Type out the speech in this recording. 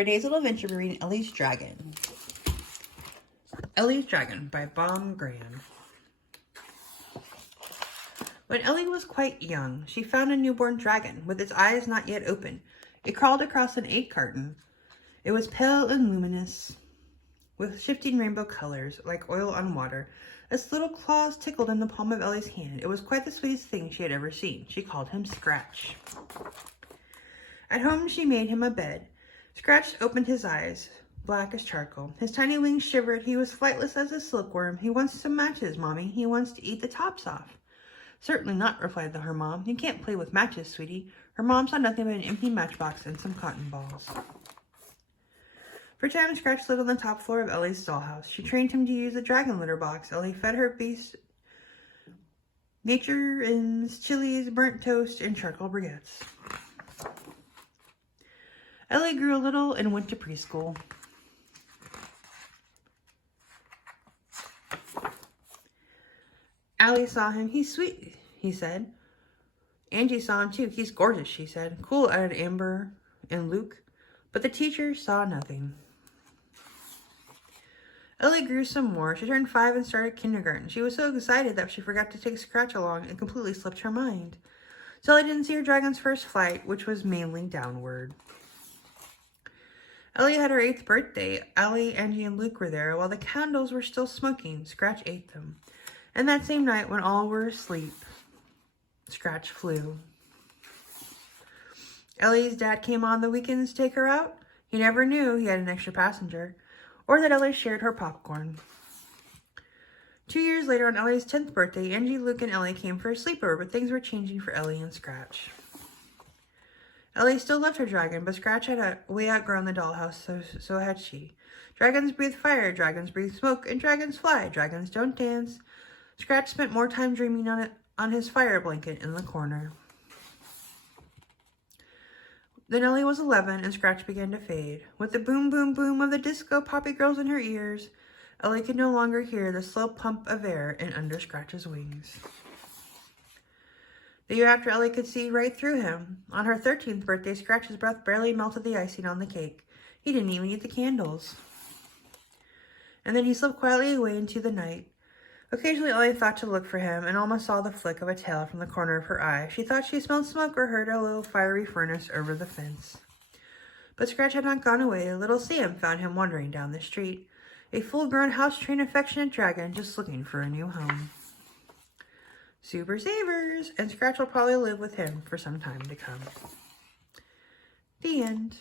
For today's little adventure, we're reading Ellie's Dragon. Ellie's Dragon by Baum Graham. When Ellie was quite young, she found a newborn dragon with its eyes not yet open. It crawled across an egg carton. It was pale and luminous, with shifting rainbow colors, like oil on water. Its little claws tickled in the palm of Ellie's hand. It was quite the sweetest thing she had ever seen. She called him Scratch. At home, she made him a bed. Scratch opened his eyes, black as charcoal. His tiny wings shivered. He was flightless as a silkworm. He wants some matches, Mommy. He wants to eat the tops off. Certainly not, replied her mom. You can't play with matches, sweetie. Her mom saw nothing but an empty matchbox and some cotton balls. For a time, Scratch lived on the top floor of Ellie's dollhouse. She trained him to use the dragon litter box. Ellie fed her beast nature's chilies, burnt toast, and charcoal briquettes. Ellie grew a little and went to preschool. Allie saw him. He's sweet, he said. Angie saw him too. He's gorgeous, she said. Cool, added Amber and Luke. But the teacher saw nothing. Ellie grew some more. She turned 5 and started kindergarten. She was so excited that she forgot to take Scratch along and completely slipped her mind. So Ellie didn't see her dragon's first flight, which was mainly downward. Ellie had her 8th birthday. Allie, Angie, and Luke were there. While the candles were still smoking, Scratch ate them. And that same night, when all were asleep, Scratch flew. Ellie's dad came on the weekends to take her out. He never knew he had an extra passenger, or that Ellie shared her popcorn. 2 years later, on Ellie's 10th birthday, Angie, Luke, and Ellie came for a sleepover, but things were changing for Ellie and Scratch. Ellie still loved her dragon, but Scratch had way outgrown the dollhouse, so had she. Dragons breathe fire, dragons breathe smoke, and dragons fly. Dragons don't dance. Scratch spent more time dreaming on his fire blanket in the corner. Then Ellie was 11, and Scratch began to fade. With the boom, boom, boom of the disco poppy girls in her ears, Ellie could no longer hear the slow pump of air in under Scratch's wings. The year after, Ellie could see right through him. On her 13th birthday, Scratch's breath barely melted the icing on the cake. He didn't even eat the candles. And then he slipped quietly away into the night. Occasionally, Ellie thought to look for him and almost saw the flick of a tail from the corner of her eye. She thought she smelled smoke or heard a little fiery furnace over the fence. But Scratch had not gone away. Little Sam found him wandering down the street, a full-grown, house-trained, affectionate dragon just looking for a new home. Super savers, and Scratch will probably live with him for some time to come. The end.